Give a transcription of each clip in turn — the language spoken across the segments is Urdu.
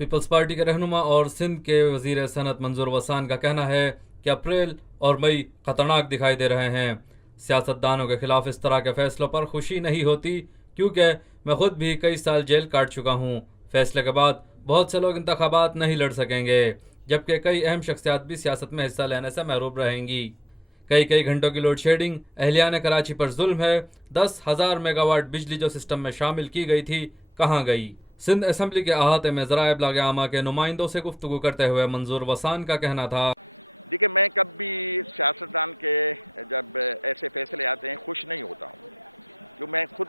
پیپلز پارٹی کے رہنما اور سندھ کے وزیر صنعت منظور وسان کا کہنا ہے کہ اپریل اور مئی خطرناک دکھائی دے رہے ہیں۔ سیاستدانوں کے خلاف اس طرح کے فیصلوں پر خوشی نہیں ہوتی، کیونکہ میں خود بھی کئی سال جیل کاٹ چکا ہوں۔ فیصلے کے بعد بہت سے لوگ انتخابات نہیں لڑ سکیں گے، جبکہ کئی اہم شخصیات بھی سیاست میں حصہ لینے سے محروم رہیں گی۔ کئی گھنٹوں کی لوڈ شیڈنگ اہلیان کراچی پر ظلم ہے۔ 10,000 میگا واٹ بجلی جو سسٹم میں شامل کی گئی تھی کہاں گئی؟ سندھ اسمبلی کے احاطے میں ذرائع ابلاغ عامہ کے نمائندوں سے گفتگو کرتے ہوئے منظور وسان کا کہنا تھا، دیکھیں میں کب بھی سیاستدان کے جب ایسے فیصلے آتے ہیں خوش نہیں ہوتا ہوں، جو میں خود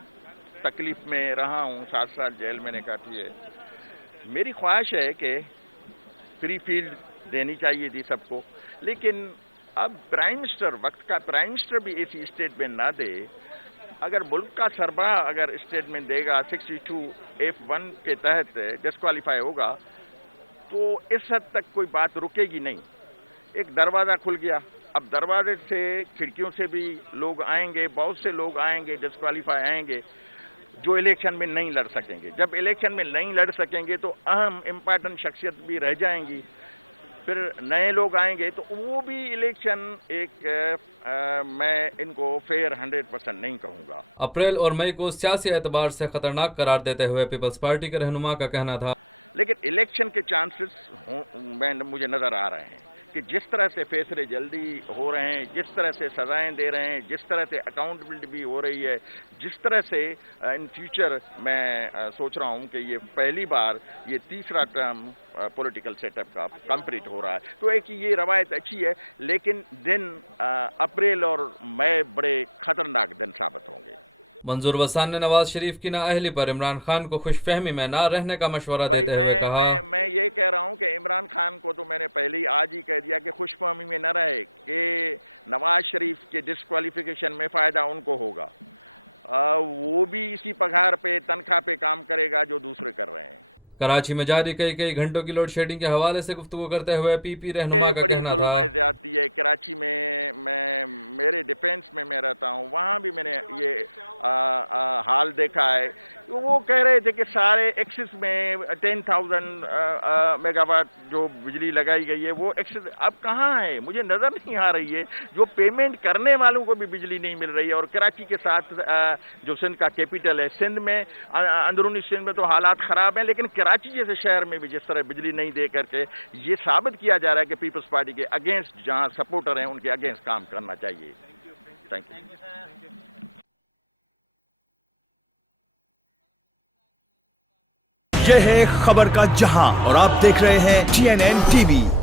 تکلیف میں رہا ہوں، 7 سال جیل میں نے کاٹی ہے۔ میری خواہش ہے کہ فری فیلڈ دینی چاہیے تھی سب کو، لیکن اب پرائم منسٹر، وقت کا پرائم منسٹر بھی ایسی اسٹیٹمنٹ نہ دے۔ اگر ملک کا سربراہ اگر اسٹیٹمنٹ دے گا 62(1) کے تحت ڈسکوالیفائی ہوگا، تو اس حد تک کوئی بات رکے گی نہیں۔ ایک دروازہ کھل گیا، اب دروازے سے کھڑکیوں سے بھی لوگ آئیں گے، بہت سے لوگ آئیں گے، ڈسکوالیفائی آئیں گے جو الیکشن میں نہیں لڑ سکیں گے۔ جب الیکشن میں نہیں لڑ سکیں گے تو اہم امپارٹنٹ شخصیت بھی رہ جائیں گی، پھر نئے لوگ آئیں گے تو وہ بھی الیکشن ایک میں ان کو فیئر 100% نہیں کہوں گا۔ اپریل اور مئی کو سیاسی اعتبار سے خطرناک قرار دیتے ہوئے پیپلز پارٹی کے رہنما کا کہنا تھا، لیکن الیکشن کے چانسز مجھے نظر آ رہے ہیں کہ جس طرح سے فیصلے جلدی ہو رہے ہیں، جس طرح سے سزائیں دے رہے ہیں، جس طرح سے اکاؤنٹیبلٹی بھی ہو رہی ہے، جس طرح سے ان فیوچر میں سوچ رہا ہوں کہ یہ پہلی بار یہ تیسرا ٹرم پولیٹیکل سیٹ اپ کا کمپلیٹ ہو رہا ہے، تو ایک یہ روایت اچھی ہے، لیکن دن اپریل اور مئی بڑے خطرناک دن ثابت ہوں گے۔ منظور وسان نے نواز شریف کی نااہلی پر عمران خان کو خوش فہمی میں نہ رہنے کا مشورہ دیتے ہوئے کہا، میں یہ کہہ رہا ہوں کہ عمران خان کو تو میں نے پہلے ہی آج ہی کہہ دیا کہ خوش فہمی میں نہ رہے، کہ نواز شریف کے ڈسکوالیفیکیشن میں فائدہ ان کو ہوگا، وہ بھی اسی پگھار پہ تنخواہ پہ کام کرے گا جو دوسرے کر رہے ہیں۔ کراچی میں جاری کئی گھنٹوں کی لوڈ شیڈنگ کے حوالے سے گفتگو کرتے ہوئے پی پی رہنما کا بڑی کہنا ظلم تھا، ہے، زیادتی ہے۔ کراچی میں میرے ڈیفینس میں رہتا ہوں، وہاں بھی میں نے یہ حال دیکھا ہے۔ وہ کہہ رہے تھے کہ سارے ایکسس میں 10,000 میگا واٹ جو بجلی لگائی گئی ہے وہ ایکسس اب کہاں ہے؟ مجھے نظر نہیں آ رہی ہے۔ جو پیمنٹ کرنے والوں کو بھی بجلی نہیں مل رہی ہے، اور کراچی کے ساتھ جو سندھ کا کیپٹل ہے، سندھ میں اندرونی سندھ میں تو حالات خراب ہیں، لیکن کراچی جیسے شہر میں بھی جس طرح بجلی نہیں دے کر کے یہ ثابت کیا جا رہا ہے کہ پیپلز پارٹی کے اگینسٹ جہاں سپورٹر ہیں ان کے اگینسٹ کام کرنا چاہیے۔ Thank you. یہ ہے خبر کا جہاں اور آپ دیکھ رہے ہیں TNN TV۔